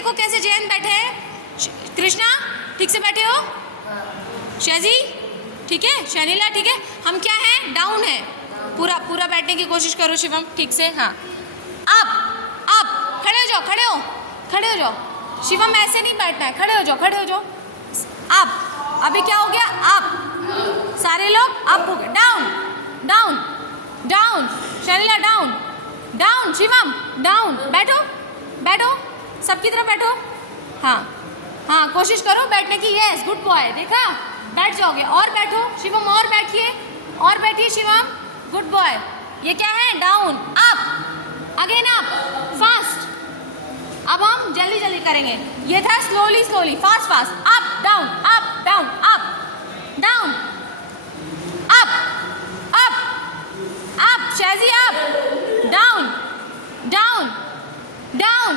देखो कैसे जयंत बैठे हैं। कृष्णा ठीक से बैठे हो? शैजी ठीक है? शैनीला ठीक है? हम क्या हैं? डाउन है। पूरा पूरा बैठने की कोशिश करो शिवम ठीक से। हाँ अप खड़े हो जाओ, खड़े हो जाओ। शिवम ऐसे नहीं बैठना है, खड़े हो जाओ। अप अभी क्या हो गया? अप सारे लोग अप हो गए। डाउन शैलीला डाउन शिवम डाउन। बैठो सबकी तरफ बैठो। हाँ कोशिश करो बैठने की। यस गुड बॉय, देखा बैठ जाओगे। और बैठो शिवम, और बैठिए शिवम, गुड बॉय। ये क्या है? Down up again up fast. अब हम जल्दी करेंगे। ये था slowly fast up down up शैजी अप डाउन